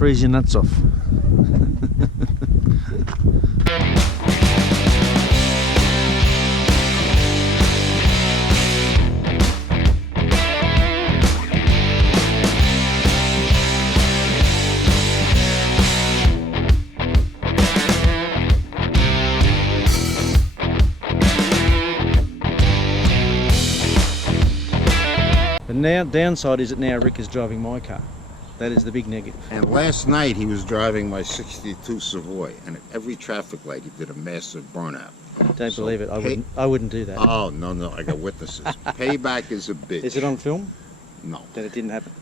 freeze your nuts off. The now downside is that now Rick is driving my car. That is the big negative. And last night he was driving my 62 Savoy, and at every traffic light he did a massive burnout. Don't believe it. I wouldn't do that. Oh, no, I got witnesses. Payback is a bitch. Is it on film? No. That it didn't happen.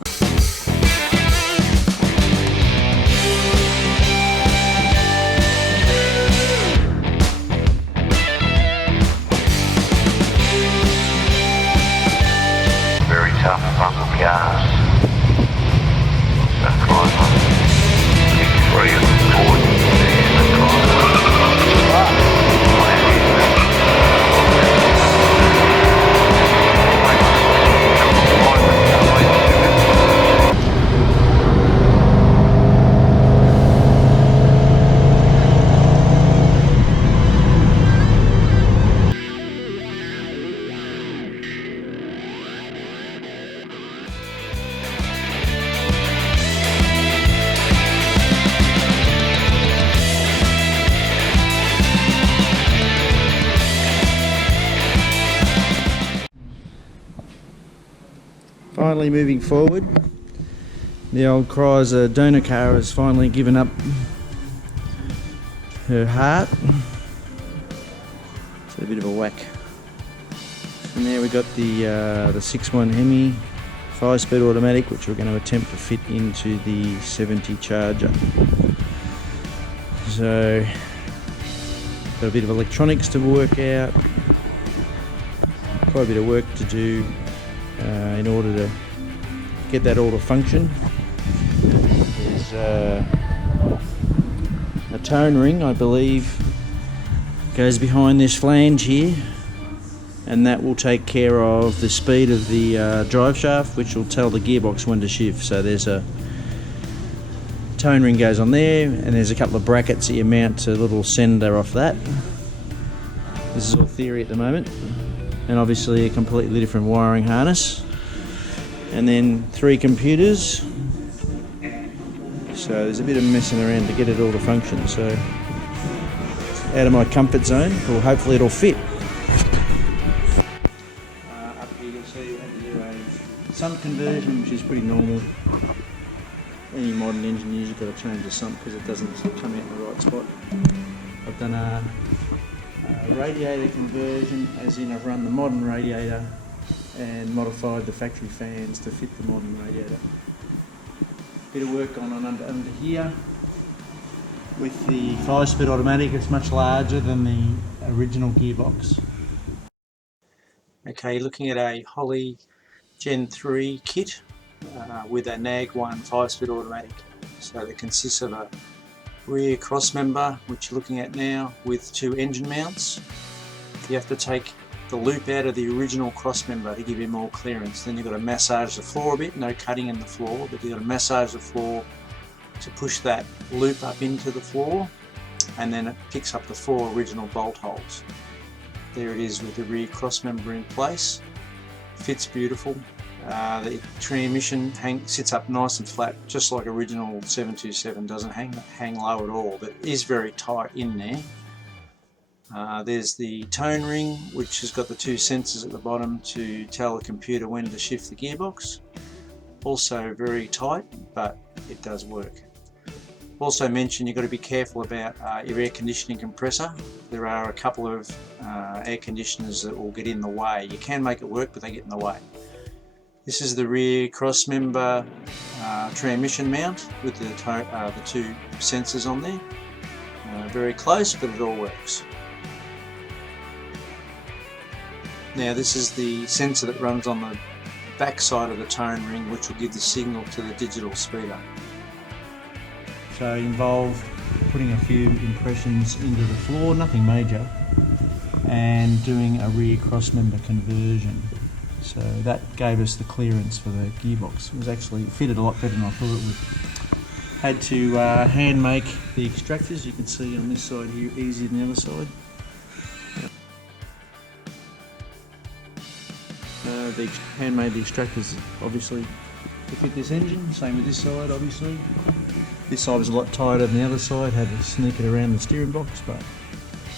Very tough muscle cars. That driver. Big 3 and 40 and the driver. Finally moving forward, the old Chrysler donor car has finally given up her heart. It's a bit of a whack. And there we got the 6.1 Hemi 5-speed automatic, which we're going to attempt to fit into the 70 Charger. So got a bit of electronics to work out, quite a bit of work to do in order to get that all to function. There's a tone ring, I believe, goes behind this flange here, and that will take care of the speed of the drive shaft, which will tell the gearbox when to shift. So there's a tone ring goes on there, and there's a couple of brackets that you mount to a little sender off that. This is all theory at the moment. And obviously a completely different wiring harness, and then 3 computers. So there's a bit of messing around to get it all to function. So out of my comfort zone, or hopefully it'll fit. Up here you'll see we had to do a sump conversion, which is pretty normal. Any modern engine usually got to change the sump because it doesn't come out in the right spot. I've done a radiator conversion, as in I've run the modern radiator and modified the factory fans to fit the modern radiator. Bit of work on under here. With the 5-speed automatic, it's much larger than the original gearbox. Okay, looking at a Holly Gen 3 kit with a NAG 1 5-speed automatic. So it consists of a rear cross member, which you're looking at now, with 2 engine mounts. You have to take the loop out of the original cross member to give you more clearance. Then you've got to massage the floor a bit, no cutting in the floor, but you've got to massage the floor to push that loop up into the floor, and then it picks up the 4 original bolt holes. There it is with the rear cross member in place. Fits beautiful. The transmission sits up nice and flat, just like original 727, doesn't hang low at all, but is very tight in there. There's the tone ring, which has got the 2 sensors at the bottom to tell the computer when to shift the gearbox. Also very tight, but it does work. Also mentioned you've got to be careful about your air conditioning compressor. There are a couple of air conditioners that will get in the way. You can make it work, but they get in the way. This is the rear cross member transmission mount with the 2 sensors on there. Very close, but it all works. Now this is the sensor that runs on the back side of the tone ring, which will give the signal to the digital speeder. So it involved putting a few impressions into the floor, nothing major, and doing a rear cross member conversion. So that gave us the clearance for the gearbox. It was actually fitted a lot better than I thought it would. Had to hand make the extractors. You can see on this side here easier than the other side. They handmade the extractors obviously to fit this engine. Same with this side obviously. This side was a lot tighter than the other side. Had to sneak it around the steering box, but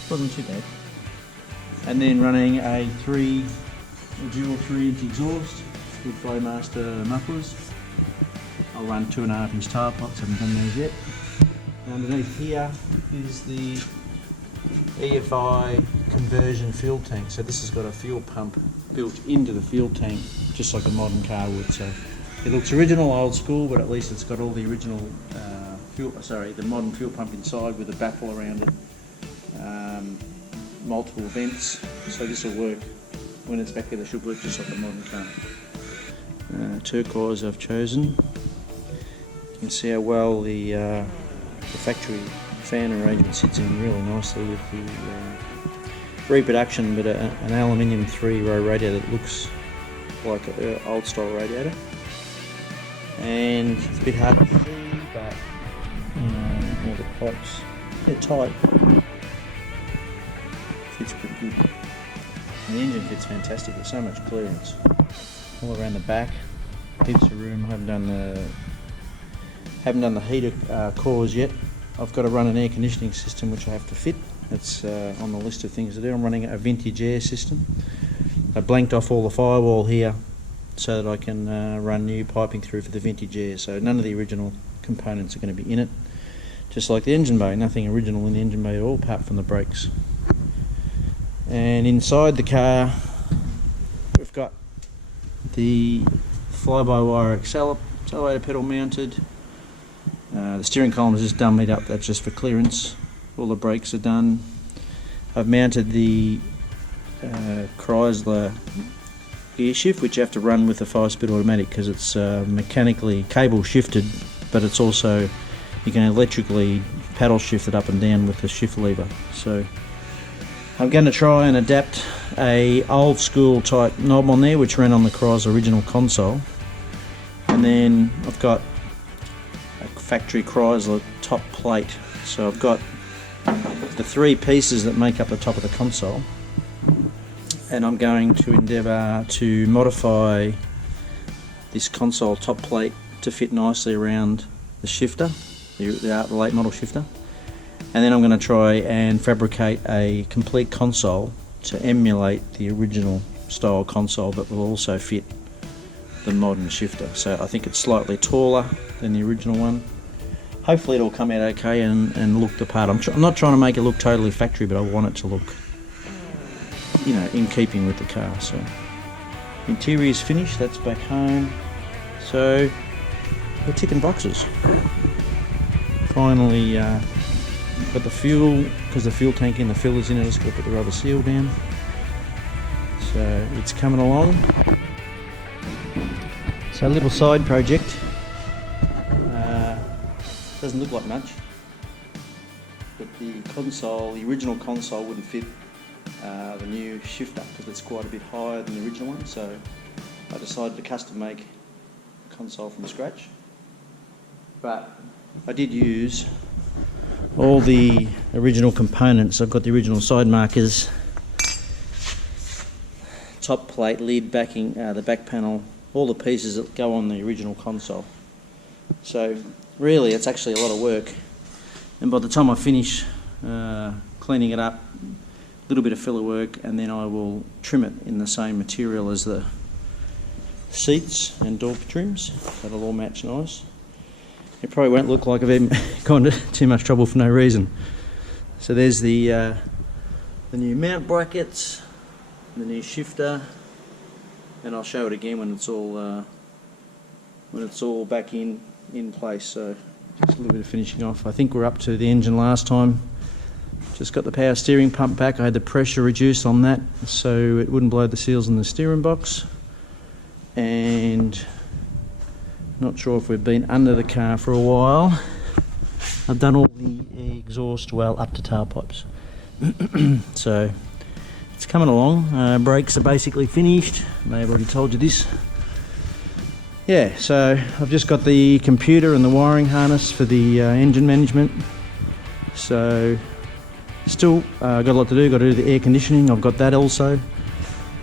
wasn't too bad. And then running a dual 3-inch exhaust with Flowmaster mufflers. I'll run 2.5-inch tailpipes, haven't done those yet. Underneath here is the EFI conversion fuel tank. So this has got a fuel pump built into the fuel tank, just like a modern car would. So it looks original, old school, but at least it's got all the original the modern fuel pump inside with a baffle around it. Multiple vents, so this will work when it's back there. It should work just like a modern car. Turquoise I've chosen. You can see how well the factory fan arrangement sits in really nicely with the reproduction, but an aluminium 3-row radiator that looks like an old style radiator. And it's a bit hard to see, but all the pipes, they're tight. Fits pretty good. And the engine fits fantastic. There's so much clearance all around the back. Heaps of room. I haven't done the heater cores yet. I've got to run an air conditioning system which I have to fit. That's on the list of things to do. I'm running a vintage air system. I blanked off all the firewall here so that I can run new piping through for the vintage air. So none of the original components are going to be in it. Just like the engine bay, nothing original in the engine bay at all apart from the brakes. And inside the car we've got the fly-by-wire accelerator pedal mounted. The steering column is just dummied up, that's just for clearance. All the brakes are done. I've mounted the Chrysler gear shift, which you have to run with a 5-speed automatic because it's mechanically cable shifted, but it's also, you can electrically paddle shift it up and down with the shift lever. So I'm going to try and adapt a old school type knob on there which ran on the Chrysler original console, and then I've got a factory Chrysler top plate. So I've got the 3 pieces that make up the top of the console, and I'm going to endeavour to modify this console top plate to fit nicely around the shifter, the late model shifter. And then I'm going to try and fabricate a complete console to emulate the original style console that will also fit the modern shifter. So I think it's slightly taller than the original one. Hopefully it'll come out okay and look the part. I'm not trying to make it look totally factory, but I want it to look, you know, in keeping with the car. So interior is finished, that's back home. So we're ticking boxes. Finally got the fuel, because the fuel tank and the filler's in it. I just got to put the rubber seal down. So it's coming along. So a little side project. Doesn't look like much, but the console, the original console, wouldn't fit the new shifter because it's quite a bit higher than the original one. So I decided to custom make a console from scratch. But I did use all the original components. I've got the original side markers, top plate, lid, backing, the back panel, all the pieces that go on the original console. So really it's actually a lot of work, and by the time I finish cleaning it up, a little bit of filler work, and then I will trim it in the same material as the seats and door trims. That'll all match nice. It probably won't look like I've even gone to too much trouble for no reason. So there's the new mount brackets, the new shifter, and I'll show it again when it's all back in place. So just a little bit of finishing off. I think we're up to the engine last time. Just got the power steering pump back. I had the pressure reduced on that so it wouldn't blow the seals in the steering box. And not sure if we've been under the car for a while. I've done all the exhaust well up to tailpipes. So it's coming along. Brakes are basically finished. I may have already told you this. yeah, so I've just got the computer and the wiring harness for the engine management. So still got a lot to do. Got to do the air conditioning. I've got that also.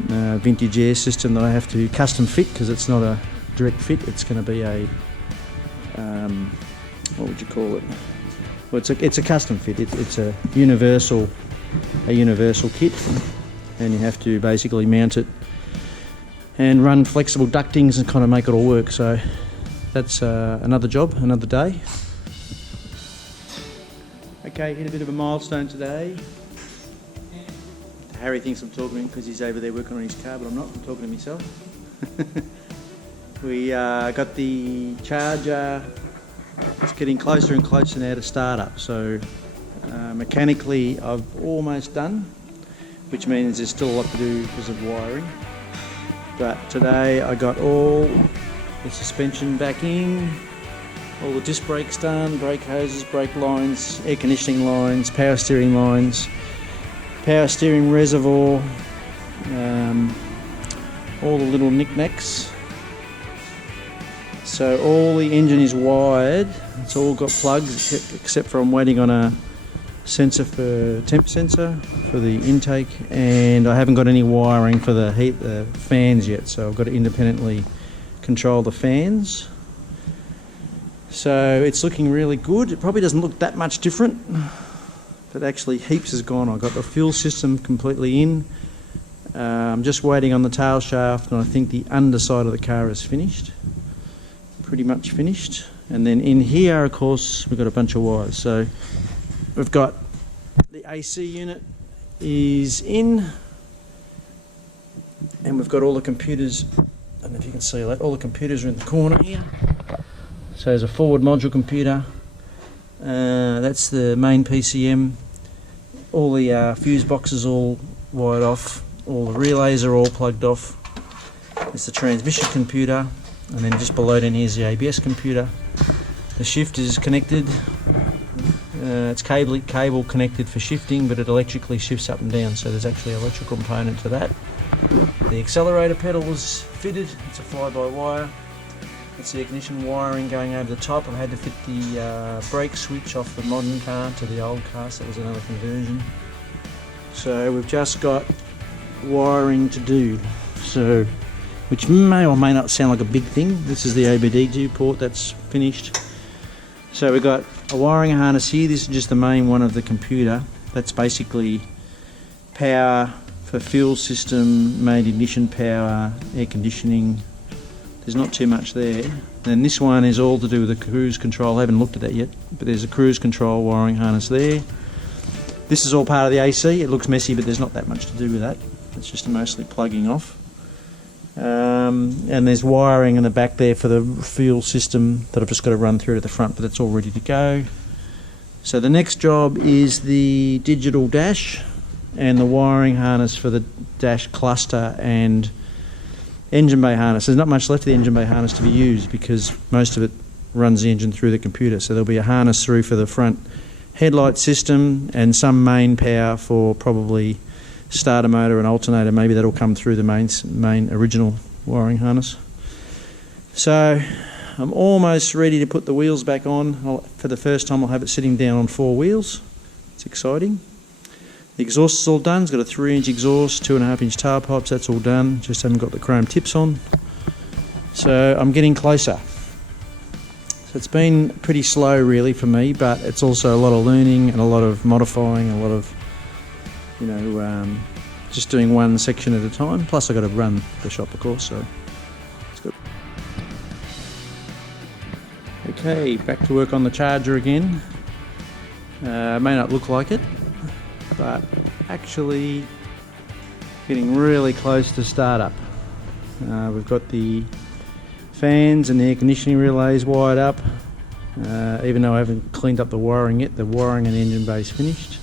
Vintage air system that I have to custom fit because it's not a direct fit. It's going to be a what would you call it? Well, it's a custom fit. It's a universal kit, and you have to basically mount it and run flexible ductings and kind of make it all work. So that's another job, another day. Okay, hit a bit of a milestone today. Harry thinks I'm talking to him because he's over there working on his car, but I'm not. I'm talking to myself. We got the charger. It's getting closer and closer now to start up. So mechanically I've almost done, which means there's still a lot to do because of wiring. But today I got all the suspension back in, all the disc brakes done, brake hoses, brake lines, air conditioning lines, power steering lines, power steering reservoir, all the little knickknacks. So all the engine is wired, it's all got plugs except for I'm waiting on a sensor for temp sensor for the intake, and I haven't got any wiring for the fans yet, so I've got to independently control the fans. So it's looking really good. It probably doesn't look that much different, but actually heaps has gone. I've got the fuel system completely in. I'm just waiting on the tail shaft, and I think the underside of the car is finished. Pretty much finished. And then in here, of course, we've got a bunch of wires. So we've got the AC unit is in, and we've got all the computers. I don't know if you can see that. All the computers are in the corner here. So there's a forward module computer. That's the main PCM. All the fuse boxes all wired off. All the relays are all plugged off. It's the transmission computer. And then just below then here's the ABS computer. The shift is connected. It's cable connected for shifting, but it electrically shifts up and down, so there's actually an electrical component to that. The accelerator pedal was fitted. It's a fly-by-wire. That's the ignition wiring going over the top. I had to fit the brake switch off the modern car to the old car, so that was another conversion. So we've just got wiring to do. So, which may or may not sound like a big thing. This is the OBD2 port that's finished. So we've got a wiring harness here. This is just the main one of the computer. That's basically power for fuel system, main ignition power, air conditioning. There's not too much there. And this one is all to do with the cruise control. I haven't looked at that yet, but there's a cruise control wiring harness there. This is all part of the AC. It looks messy, but there's not that much to do with that. It's just mostly plugging off. And there's wiring in the back there for the fuel system that I've just got to run through to the front, but that's all ready to go. So the next job is the digital dash and the wiring harness for the dash cluster and engine bay harness. There's not much left of the engine bay harness to be used because most of it runs the engine through the computer. So there'll be a harness through for the front headlight system and some main power for probably starter motor and alternator. Maybe that'll come through the main original wiring harness. So I'm almost ready to put the wheels back on. For the first time I'll have it sitting down on 4 wheels. It's exciting. The exhaust is all done. It's got a 3-inch exhaust, 2.5-inch tailpipes. That's all done. Just haven't got the chrome tips on. So I'm getting closer. So it's been pretty slow really for me, but it's also a lot of learning and a lot of modifying, a lot of just doing one section at a time. Plus I've got to run the shop, of course, so it's good. Okay, back to work on the charger again. May not look like it, but actually getting really close to startup. We've got the fans and the air conditioning relays wired up. Even though I haven't cleaned up the wiring yet, the wiring and engine bay is finished.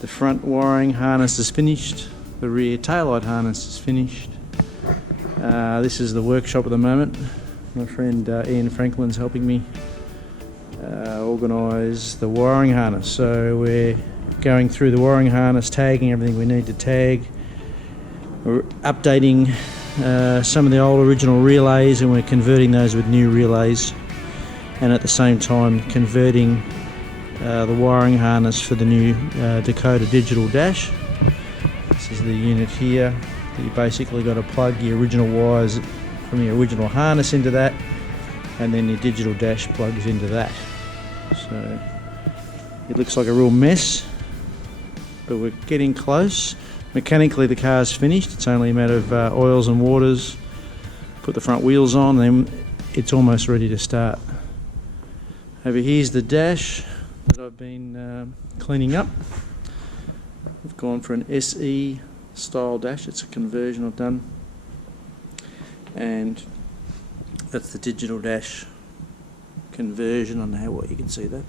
The front wiring harness is finished. The rear taillight harness is finished. This is the workshop at the moment. My friend Ian Franklin's helping me organise the wiring harness. So we're going through the wiring harness, tagging everything we need to tag. We're updating some of the old original relays, and we're converting those with new relays, and at the same time converting the wiring harness for the new Dakota digital dash. This is the unit here. You basically got to plug your original wires from your original harness into that, and then your digital dash plugs into that. So it looks like a real mess, but we're getting close. Mechanically the car's finished. It's only a matter of oils and waters, put the front wheels on, then it's almost ready to start. Over here's the dash that I've been cleaning up. I've gone for an SE style dash. It's a conversion I've done, and that's the digital dash conversion. I don't know how well you can see that.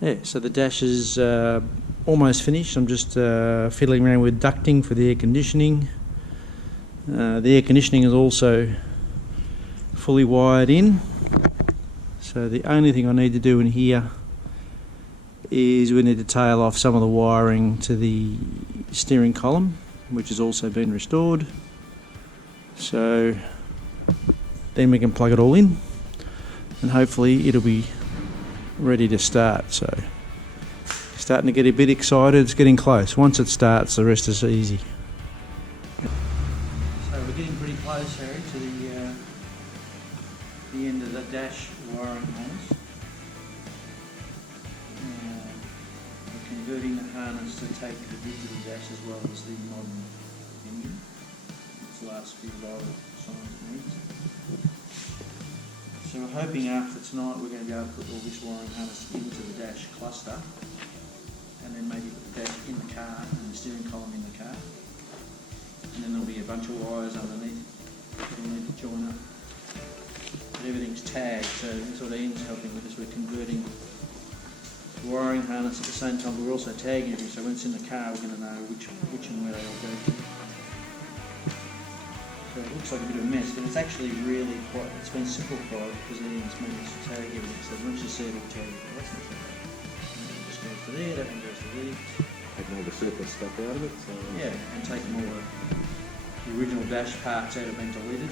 Yeah, so the dash is almost finished. I'm just fiddling around with ducting for the air conditioning. The air conditioning is also fully wired in, so the only thing I need to do in here is we need to tail off some of the wiring to the steering column, which has also been restored. So then we can plug it all in, and hopefully it'll be ready to start. So starting to get a bit excited. It's getting close. Once it starts, the rest is easy. So we're getting pretty close, Harry, to the end of the dash wiring harness. We're converting the harness to take the digital dash as well as the modern engine. It's the last few vital signs it needs. So we're hoping after tonight we're going to be able to put all this wiring harness into the dash cluster, and then maybe put the dash in the car and the steering column in the car, and then there'll be a bunch of wires underneath that we'll need to join up. But everything's tagged, so that's what Ian's helping with, is we're converting the wiring harness at the same time, but we're also tagging everything, so when it's in the car we're going to know which and where they all go to. So it looks like a bit of a mess, but it's actually really quite, it's been simplified because Ian's managed to tag everything, so once you see it all tagged, that's not so bad. It just goes to there, that one goes to there. Taking all the surplus stuff out of it. So. Yeah, and taking all the original dash parts out have been deleted.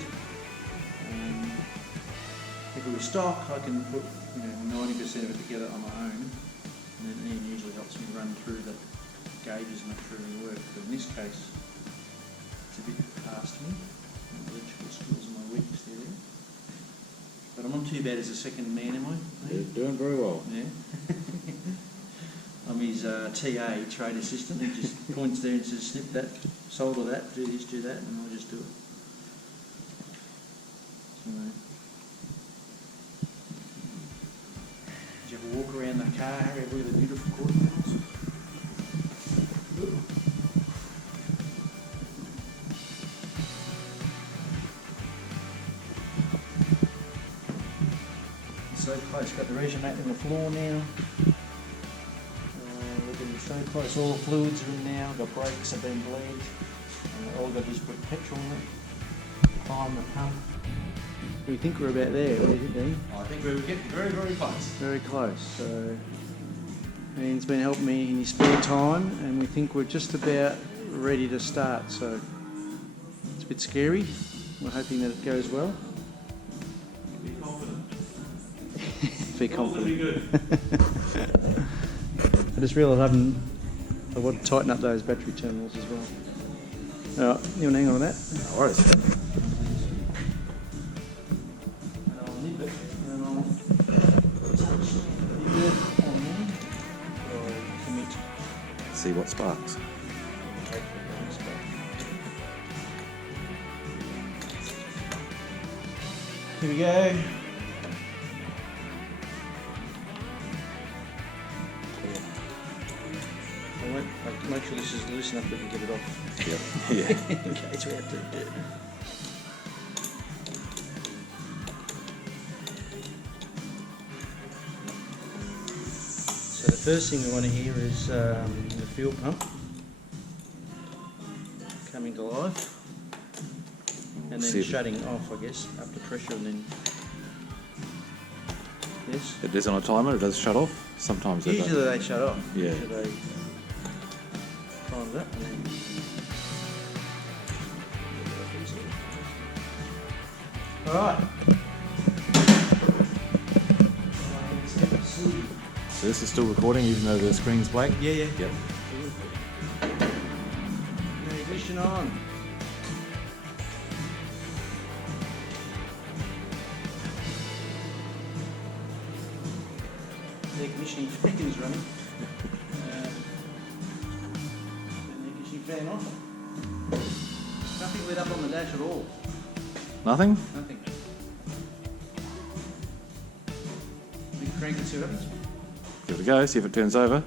If it was stock, I can put 90% of it together on my own, and then Ian usually helps me run through the gauges and make sure everything works. But in this case, it's a bit past me. Electrical skills are my weakest area. But I'm not too bad as a second man, am I? You're doing very well. Yeah. I'm his TA, trade assistant. He just points there and says, snip that, solder that, do this, do that, and I'll just do it. So, did you ever walk around the car, Harry, look at the beautiful quarter panels? So close, got the resonator on the floor now. We're getting so close, all the fluids are in now, the brakes have been bled. All we've got to do is put petrol in it, climb the pump. We think we're about there, what do you think, Dean? I think we're getting very, very close. Very close. So Ian's been helping me in his spare time, and we think we're just about ready to start. So it's a bit scary. We're hoping that it goes well. Be confident. Be confident. Good. I just realised I want to tighten up those battery terminals as well. Alright, you want to hang on to that? No worries. See what sparks. Here we go. I'll make sure this is loose enough that we can get it off. Yep. Yeah. In case we have to do it. So the first thing we want to hear is the fuel pump coming to life, and then shutting off, I guess, up to pressure, and then yes. It is on a timer. It does shut off. Sometimes it Usually they shut off. Yeah. Usually they time that, and then Alright. So this is still recording even though the screen's blank? Yeah. Yep. Ignition on. The ignition fan is running. Turn the ignition fan off. Nothing lit up on the dash at all. Nothing? Nothing. Big crank and see what happens. Give it a go, see if it turns over.